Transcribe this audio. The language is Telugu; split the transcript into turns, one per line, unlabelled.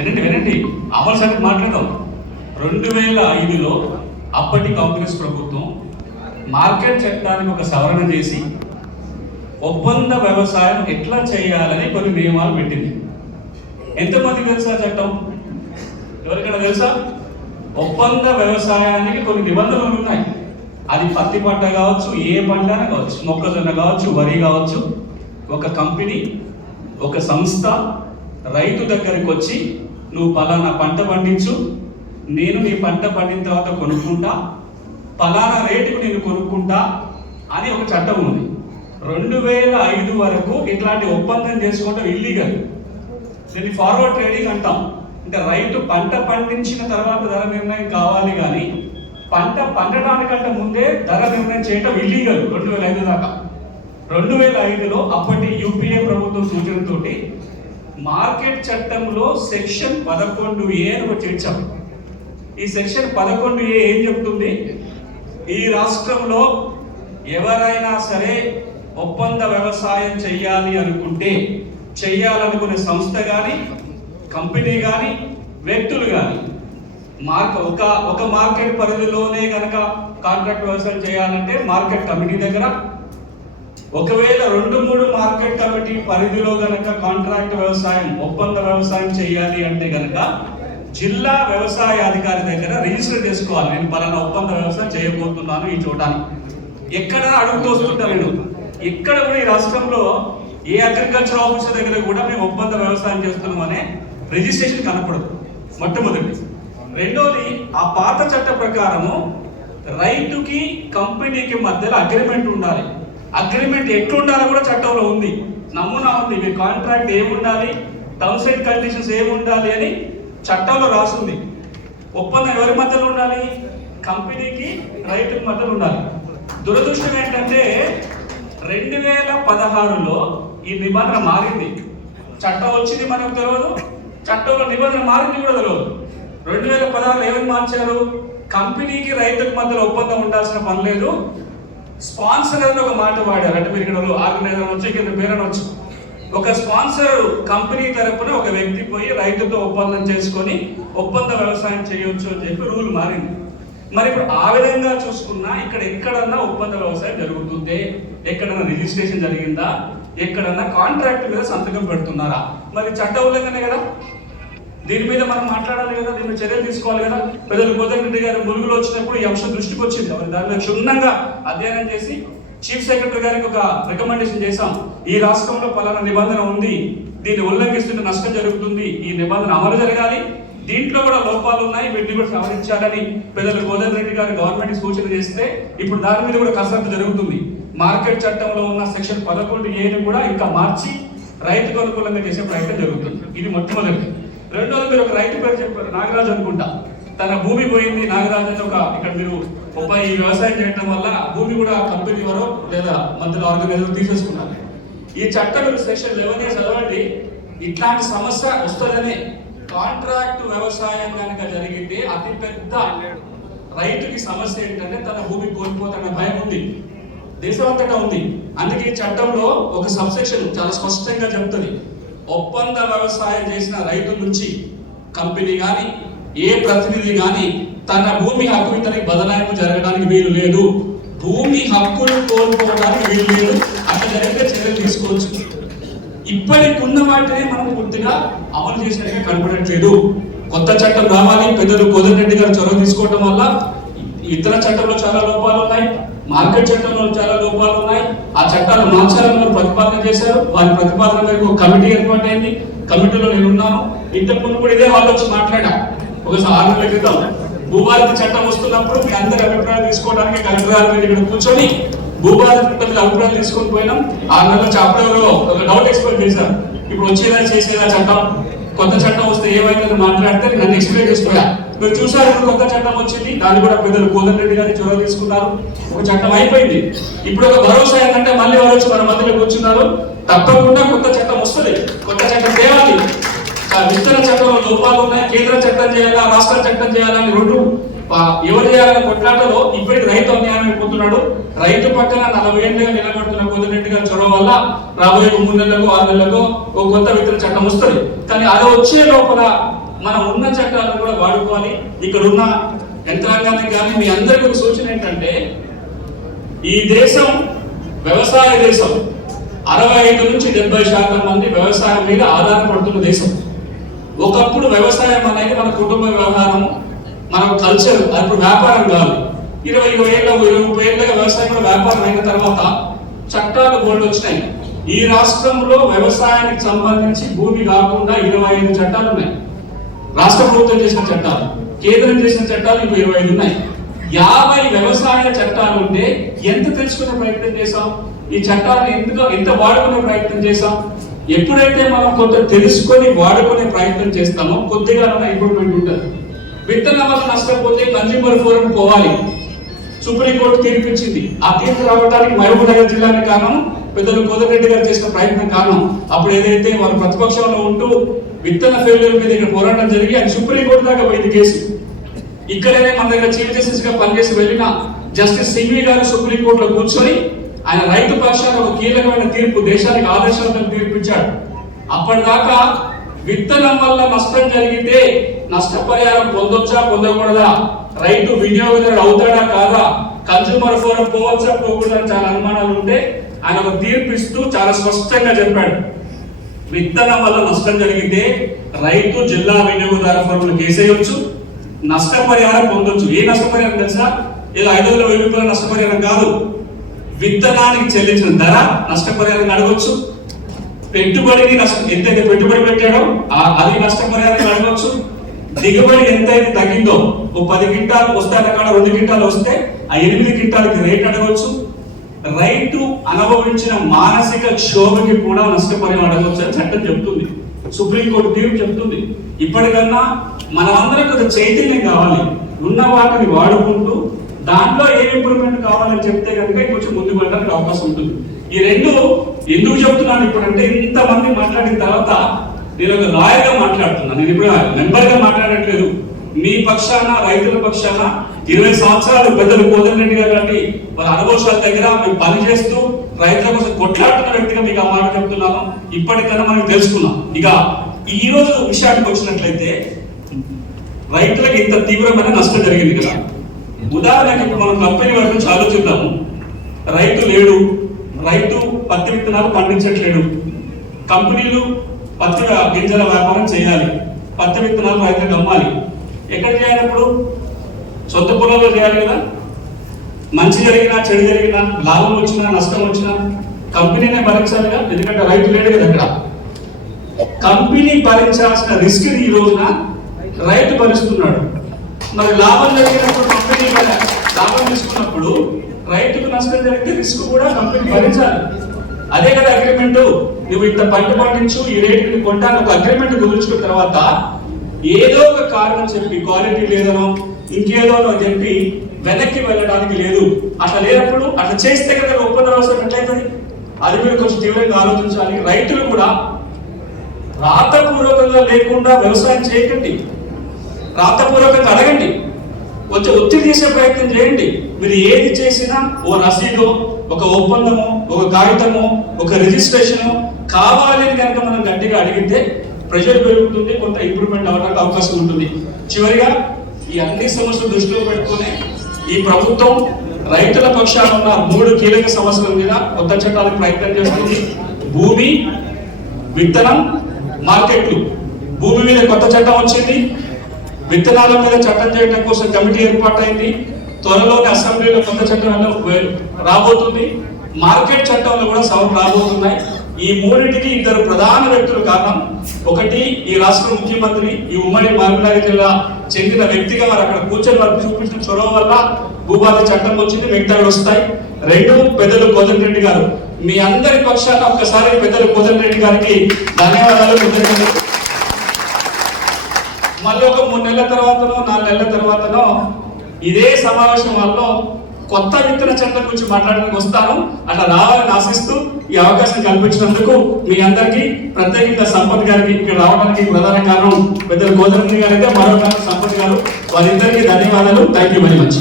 వినండి వినండి. అమలు సార్ మాట్లాడదాం. రెండు వేల ఐదులో అప్పటి కాంగ్రెస్ ప్రభుత్వం మార్కెట్ చట్టానికి ఒక సవరణ చేసి ఒప్పంద వ్యవసాయం ఎట్లా చేయాలని కొన్ని నియమాలు పెట్టింది. ఎంతమంది తెలుసా చట్టం? ఎవరికైనా తెలుసా? ఒప్పంద వ్యవసాయానికి కొన్ని నిబంధనలు ఉన్నాయి. అది పత్తి పంట కావచ్చు ఏ పంట కావచ్చు మొక్కజొన్న కావచ్చు వరి కావచ్చు. ఒక కంపెనీ ఒక సంస్థ రైతు దగ్గరికి వచ్చి నువ్వు పలానా పంట పండించు నేను నీ పంట పండిన తర్వాత కొనుక్కుంటా పలానా రేటుకు నేను కొనుక్కుంటా అని ఒక చట్టం ఉంది. రెండు వేల ఐదు వరకు ఇట్లాంటి ఒప్పందం చేసుకోవడం ఇల్లీగల్ దీన్ని ఫార్వర్డ్ ట్రేడింగ్ అంటాం. అంటే రైతు పంట పండించిన తర్వాత ధర నిర్ణయం కావాలి కానీ పంట పండడానికంటే ముందే ధర నిర్ణయం చేయటం ఇల్లీగల్ రెండు వేల ఐదు దాకా. రెండు వేల ఐదులో అప్పటి యూపీఏ ప్రభుత్వం సూచనతోటి మార్కెట్ చట్టంలో సెక్షన్ పదకొండు ఏ అని ఒక చేర్చాం. ఈ సెక్షన్ పదకొండు ఏ ఏం చెప్తుంది? ఈ రాష్ట్రంలో ఎవరైనా సరే ఒప్పంద వ్యవసాయం చేయాలి అనుకుంటే చేయాలనుకునే సంస్థ కానీ కంపెనీ కానీ వ్యక్తులు కానీ మార్క్ ఒక ఒక మార్కెట్ పరిధిలోనే కనుక కాంట్రాక్ట్ వ్యవసాయం చేయాలంటే మార్కెట్ కమిటీ దగ్గర ఒకవేళ రెండు మూడు మార్కెట్ కమిటీ పరిధిలో గనక కాంట్రాక్ట్ వ్యవసాయం ఒప్పంద వ్యవసాయం చేయాలి అంటే గనక జిల్లా వ్యవసాయ అధికారి దగ్గర రిజిస్టర్ చేసుకోవాలి. నేను పలానా ఒప్పంద వ్యవసాయం చేయబోతున్నాను ఈ చూడడానికి ఎక్కడ అడుగుతూ వస్తుంటా నేను? ఇక్కడ కూడా ఈ రాష్ట్రంలో ఏ అగ్రికల్చర్ ఆఫీసర్ దగ్గర కూడా మేము ఒప్పంద వ్యవసాయం చేస్తున్నాం అనే రిజిస్ట్రేషన్ కనపడదు. మొట్టమొదటి. రెండోది ఆ పాత చట్ట ప్రకారము రైతుకి కంపెనీకి మధ్యలో అగ్రిమెంట్ ఉండాలి. అగ్రిమెంట్ ఎట్లుండాలో కూడా చట్టంలో ఉంది. నమూనా ఉంది. మీ కాంట్రాక్ట్ ఏముండాలి? టర్మ్స్ అండ్ కండిషన్స్ ఏముండాలి అని చట్టంలో రాసింది. ఒప్పందం ఎవరి మధ్యలో ఉండాలి? కంపెనీకి రైతుకి మధ్యలో ఉండాలి. దురదృష్టం ఏంటంటే రెండు వేల పదహారులో ఈ నిబంధన మారింది. చట్టం వచ్చింది మనకు తెలియదు. చట్టంలో నిబంధన మారింది కూడా తెలియదు. రెండు వేల పదహారులో ఏమని మార్చారు? కంపెనీకి రైతుకు మధ్యలో ఒప్పందం ఉండాల్సిన పని లేదు. స్పాన్సర్ అని ఒక మాట వాడారు. అంటే మీరు ఇక్కడ ఆర్గనైజర్ వచ్చి ఇక్కడ పేరు అనొచ్చు ఒక స్పాన్సర్ కంపెనీ తరపున ఒక వ్యక్తి పోయి రైతుతో ఒప్పందం చేసుకొని ఒప్పంద వ్యవసాయం చేయొచ్చు అని చెప్పి రూల్ మారింది. మరి ఇప్పుడు ఆ విధంగా చూసుకున్నా ఇక్కడ ఎక్కడన్నా ఒప్పంద వ్యవసాయం జరుగుతుంది? ఎక్కడన్నా రిజిస్ట్రేషన్ జరిగిందా? ఎక్కడన్నా కాంట్రాక్ట్ మీద సంతకం పెడుతున్నారా? మరి చట్ట ఉల్లంఘనే కదా. దీని మీద మనం మాట్లాడాలి కదా దీని మీద చర్యలు తీసుకోవాలి కదా. ప్రజలు గోదర్ గారు మురుగులు వచ్చినప్పుడు ఈ అంశం దృష్టికి వచ్చింది. మరి దాని మీద క్షుణ్ణంగా అధ్యయనం చేసి చీఫ్ సెక్రటరీ గారికి ఒక రికమెండేషన్ చేశాం. ఈ రాష్ట్రంలో పలానా నిబంధన ఉంది. దీన్ని ఉల్లంఘిస్తుంటే నష్టం జరుగుతుంది. ఈ నిబంధన అమలు జరగాలి. దీంట్లో కూడా లోపాలు ఉన్నాయి. వీటిని కూడా సవరించాలని పెద్దలు గోదావరి రెడ్డి గారు గవర్నమెంట్ సూచన చేస్తే ఇప్పుడు దాని మీద కూడా కసరత్తు జరుగుతుంది. మార్కెట్ చట్టంలో ఉన్న సెక్షన్ పదకొండు ఏని కూడా ఇంకా మార్చి రైతుకు అనుకూలంగా చేసే ప్రయత్నం జరుగుతుంది. ఇది మొట్టమొదటి రెండోది మీరు ఒక రైతు పేరు చెప్పారు నాగరాజు అనుకుంటా. తన భూమి పోయింది నాగరాజు అని ఒక ఇక్కడ మీరు ముప్పై వ్యవసాయం చేయడం వల్ల భూమి కూడా కంపెనీ వారు లేదా మంత్రులు ఆర్గనైజర్ తీసేసుకున్నారు. ఈ చట్టం సెక్షన్ లెవెన్ చదవండి ఇట్లాంటి సమస్య వస్తుందని. కాంట్రాక్ట్ వ్యవసాయం కనుక జరిగితే అతిపెద్ద రైతుకి సమస్య ఏంటంటే తన భూమి కోల్పోతున్న భయం ఉంది. దేశమంతటా ఉంది. అందుకే ఈ చట్టంలో ఒక సబ్సెక్షన్ చాలా స్పష్టంగా చెప్తుంది. ఒప్పంద వ్యవసాయం చేసిన రైతు నుంచి కంపెనీ కానీ ఏ ప్రతినిధి కానీ తన భూమి హక్కు ఇతనికి బదలాయింపు జరగడానికి వీలు లేదు. భూమి హక్కులు కోల్పోవడానికి వీలు లేదు. అట్లా జరిగితే చర్యలు తీసుకోవచ్చు. ఇప్పటికి ఉన్న వాటినే మనం పూర్తిగా అమలు చేసినట్టుగా కనపడట్లేదు. కొత్త చట్టం రావాలి. పెద్దలు కోదండరెడ్డి గారు చొరవ తీసుకోవడం వల్ల ఇతర చట్టంలో చాలా లోపాలు ఉన్నాయి. మార్కెట్ చట్టంలో చాలా లోపాలు ఉన్నాయి. ఆ చట్టాలు మార్చాలని ప్రతిపాదన చేశారు. వారి ప్రతిపాదన మేరకు ఒక కమిటీ ఏర్పాటైంది కమిటీలో నేను ఉన్నాను. ఇంతకు ముందు కూడా ఇదే వాళ్ళు వచ్చి మాట్లాడా? ఒకసారి ఆరు నెలల క్రితం భూభారతి చట్టం వస్తున్నప్పుడు మీ అందరి అభిప్రాయాలు తీసుకోవడానికి కలెక్టర్ గారి మీద ఇక్కడ కూర్చొని భూభారతి మీద అభిప్రాయాలు తీసుకొని పోయినాం. ఆరు నెలల చాప్టర్లో ఒక డౌట్ ఎక్స్ప్లెయిన్ చేశారు. ఇప్పుడు వచ్చేదా చేసేదా చట్టం? కొత్త చట్టం వస్తే ఏమైందని మాట్లాడితే నన్ను ఎక్స్ప్లెయిన్ చేసుకోవాలి మీరు చూసారు ఇప్పుడు కొత్త చట్టం వచ్చింది దాన్ని కూడా పెద్దలు కోదండ రెడ్డి గారి చొరవ తీసుకున్నారు. ఒక చట్టం అయిపోయింది. ఇప్పుడు ఒక భరోసా ఏంటంటే మళ్ళీ వారు వచ్చి మన మధ్యలో కూర్చున్నారు. తప్పకుండా కొత్త చట్టం వస్తుంది. కొత్త చట్టం తేవాలి. విస్తరణ చట్టంలో లోపాలు ఉన్నాయి. కేంద్ర చట్టం చేయాలా రాష్ట్ర చట్టం చేయాలా అని రెండు ఆ, ఎవరు చేయాలన్న కొట్లాటలో ఇప్పటికి రైతు అన్యాయం అయిపోతున్నాడు రైతు పక్కన నలభై ఏళ్ళుగా నిలబడుతున్న కొద్దిరెడ్డి గారి చొరవ వల్ల రాబోయే మూడు నెలలకు ఆరు నెలలకు ఒక కొత్త విత్తన చట్టం వస్తుంది. కానీ అది వచ్చే లోపల మనం ఉన్న చట్టాలను కూడా వాడుకోవాలి. ఇక్కడ ఉన్న యంత్రాంగానికి కానీ మీ అందరికీ ఒక సూచన ఏంటంటే ఈ దేశం వ్యవసాయ దేశం. అరవై ఐదు నుంచి డెబ్బై శాతం మంది వ్యవసాయం మీద ఆధారపడుతున్న దేశం. ఒకప్పుడు వ్యవసాయం అనేది మన కుటుంబ వ్యవహారం మన కల్చర్ అప్పుడు వ్యాపారం కాదు. ఇరవై ఇరవై ఏళ్ళ ఇరవై ముప్పై ఏళ్ళగా వ్యవసాయం కూడా వ్యాపారం అయిన తర్వాత చట్టాలు బోర్డు వచ్చినాయి. ఈ రాష్ట్రంలో వ్యవసాయానికి సంబంధించి భూమి కాకుండా ఇరవై ఐదు చట్టాలు ఉన్నాయి. రాష్ట్ర ప్రభుత్వం చేసిన చట్టాలు కేంద్రం చేసిన చట్టాలు ఇంకో ఇరవై ఐదు ఉన్నాయి. యాభై వ్యవసాయ చట్టాలు ఉంటే ఎంత తెలుసుకునే ప్రయత్నం చేశాం? ఈ చట్టాలను ఎందుకు ఎంత వాడుకునే ప్రయత్నం చేశాం? ఎప్పుడైతే మనం కొంత తెలుసుకొని వాడుకునే ప్రయత్నం చేస్తామో కొద్దిగా ఇంప్రూవ్మెంట్ ఉంటుంది. విత్తనం వల్ల నష్టపోతే కన్జ్యూమర్ ఫోరం పోవాలి. సుప్రీంకోర్టు తీర్పిచ్చింది. ఆ తీర్పు రావడానికి మహబూబ్నగర్ జిల్లానే కారణం. పెద్దలు కోదరెడ్డి గారు చేసిన ప్రయత్నం కారణం. అప్పుడు ఏదైతే వాళ్ళు ప్రతిపక్షంలో ఉంటూ విత్తన ఫెయిల్యూర్ మీద ఇక్కడ పోరాటం జరిగి అది సుప్రీంకోర్టు దాకా పోయింది కేసు. ఇక్కడనే మన దగ్గర చీఫ్ జస్టిస్గా పనిచేసి వెళ్ళిన జస్టిస్ సింగ్వి గారు సుప్రీంకోర్టులో కూర్చొని ఆయన రైతు పక్షాన ఒక కీలకమైన తీర్పు దేశానికి ఆదర్శాలను తీర్పించాడు అప్పటిదాకా విత్తనం వల్ల నష్టం జరిగితే నష్టపరిహారం పొందొచ్చా పొందకూడదా? రైతు వినియోగదారుడు అవుతాడా కాదా? కన్సూమర్ ఫోరం పోవచ్చా పోకూడదా చాలా అనుమానాలు ఉంటే ఆయన ఒక తీర్పు ఇస్తూ చాలా స్పష్టంగా చెప్పాడు. విత్తనం వల్ల నష్టం జరిగితే రైతు జిల్లా వినియోగదారు ఫోరంలో కేసేయొచ్చు నష్టపరిహారం పొందొచ్చు. ఏ నష్టపరిహారం తెలుసా? ఇలా ఐదు వందల వెయ్యి రూపాయల నష్టపరిహారం కాదు. విత్తనానికి చెల్లించిన ధర నష్టపరిహారం అడగొచ్చు. పెట్టుబడిని నష్టం ఎంతైతే పెట్టుబడి పెట్టాడో ఆ- అది నష్టపరిహారం అడగవచ్చు దిగుబడి ఎంతైతే తగ్గిందో ఓ పది క్వింటాలు వస్తే అక్కడ రెండు క్వింటాలు వస్తే ఆ ఎనిమిది క్వింటాలకి రేట్ అడగవచ్చు రైతు అనుభవించిన మానసిక క్షోభకి కూడా నష్టపరిహారం అడగవచ్చు అని చట్టం చెప్తుంది. సుప్రీంకోర్టు తీర్పు చెప్తుంది. ఇప్పటికన్నా మనమందరం కొంత చైతన్యం కావాలి. ఉన్న వాటిని వాడుకుంటూ దాంట్లో ఏ ఇంప్రూవ్మెంట్ కావాలని చెప్తే కనుక కొంచెం ముందుకు వెళ్ళడానికి అవకాశం ఉంటుంది. ఈ రెండు ఎందుకు చెప్తున్నాను ఇప్పుడు అంటే ఇంతమంది మాట్లాడిన తర్వాత నేను ఒక లాయర్గా మాట్లాడుతున్నాను. నేను ఇప్పుడు మెంబర్గా మాట్లాడట్లేదు. మీ పక్షాన రైతుల పక్షాన ఇరవై సంవత్సరాలు పెద్దలు కోదన్ రెడ్డి గారు లాంటి వాళ్ళ అనుభవాల దగ్గర మేము పని చేస్తూ రైతుల కోసం కొట్లాడుతున్న వ్యక్తిగా మీకు ఆ మాట చెప్తున్నాను. ఇప్పటికైనా మనం తెలుసుకున్నాం ఇక ఈ రోజు విషయానికి వచ్చినట్లయితే రైతులకు ఇంత తీవ్రమైన నష్టం జరిగింది కదా. ఉదాహరణకి ఇప్పుడు మనం కంపెనీ వారి నుంచి ఆలోచిద్దాము. రైతు లేడు. రైతు పత్తి విత్తనాలు పండించట్లేడు. కంపెనీలు పత్తి గింజల వ్యాపారం చేయాలి. పత్తి విత్తనాలు రైతులకు అమ్మాలి. ఎక్కడ చేయాలప్పుడు సొంత పొలంలో చేయాలి కదా? మంచి జరిగినా చెడు జరిగినా లాభం వచ్చినా నష్టం వచ్చినా కంపెనీనే భరించాలిగా? ఎందుకంటే రైతు లేడు కదా అక్కడ. కంపెనీ భరించాల్సిన రిస్క్ ఈ రోజున రైతు భరిస్తున్నాడు. మరి లాభం జరిగినప్పుడు కంపెనీ లాభం తీసుకున్నప్పుడు రైతుకు నష్టం జరిగితే రిస్క్ కూడా కంపెనీ భరించాలి. అదే కదా అగ్రిమెంట్ నువ్వు ఇంత పంట పండించు ఈ రేటు కొంటాను ఒక అగ్రిమెంట్ కుదుర్చుకున్న తర్వాత ఏదో ఒక కారణం చెప్పి క్వాలిటీ లేదనో ఇంకేదోనో చెప్పి వెనక్కి వెళ్ళడానికి లేదు. అట్లా లేనప్పుడు అట్లా చేస్తే కదా ఒప్పందం అవసరం ఎట్లయితుంది అది మీరు కొంచెం తీవ్రంగా ఆలోచించాలి. రైతులు కూడా రాతపూర్వకంగా లేకుండా వ్యవసాయం చేయకండి. రాతపూర్వకంగా అడగండి. కొంచెం ఒత్తిడి చేసే ప్రయత్నం చేయండి. మీరు ఏది చేసినా ఓ రసీదు ఒక ఒప్పందము ఒక కాగితము ఒక రిజిస్ట్రేషను కావాలని కనుక మనం గట్టిగా అడిగితే ప్రెషర్ పెరుగుతుంది కొంత ఇంప్రూవ్మెంట్ అవ్వడానికి అవకాశం ఉంటుంది. చివరిగా ఈ అన్ని సమస్యలు దృష్టిలో పెట్టుకుని ఈ ప్రభుత్వం రైతుల పక్షాన ఉన్న మూడు కీలక సమస్యల మీద కొత్త చట్టాలకు ప్రయత్నం చేస్తుంది. భూమి విత్తనం మార్కెట్లు. భూమి మీద కొత్త చట్టం వచ్చింది. విత్తనాల మీద చట్టం చేయడం కోసం కమిటీ ఏర్పాటైంది. త్వరలోనే అసెంబ్లీలో కొత్త చట్టం రాబోతుంది. మార్కెట్ చట్టంలో కూడా సవరణ రాబోతున్నాయి. ఈ మూడింటికి ఇద్దరు ప్రధాన వ్యక్తులు కారణం ఒకటి ఈ రాష్ట్ర ముఖ్యమంత్రి ఈ ఉమ్మడి మహబూబ్నగర్ జిల్లా చెందిన వ్యక్తిగా వారు అక్కడ కూర్చొని వారికి చూపించిన చొరవ వల్ల భూభారత చట్టం వచ్చింది మిగతాడు వస్తాయి. రెండు పెద్దలు కోదండ రెడ్డి గారు. మీ అందరి పక్షాన ఒక్కసారి పెద్దలు కోదండ రెడ్డి గారికి ధన్యవాదాలు కృతజ్ఞతలు. మళ్ళీ ఒక మూడు నెలల తర్వాతనో నాలుగు నెలల తర్వాతనో ఇదే సమావేశం వల్ల కొత్త విత్తన చట్టం గురించి మాట్లాడడానికి వస్తాను. అట్లా రావాలని ఆశిస్తూ ఈ అవకాశం కల్పించినందుకు మీ అందరికీ ప్రత్యేకంగా సంపత్ గారికి ఇక్కడ రావడానికి ప్రధాన కారణం పెద్దలు గోదావరి గారు అయితే మరో కారణం సంపత్ గారు. వారిద్దరికీ ధన్యవాదాలు. Thank you very much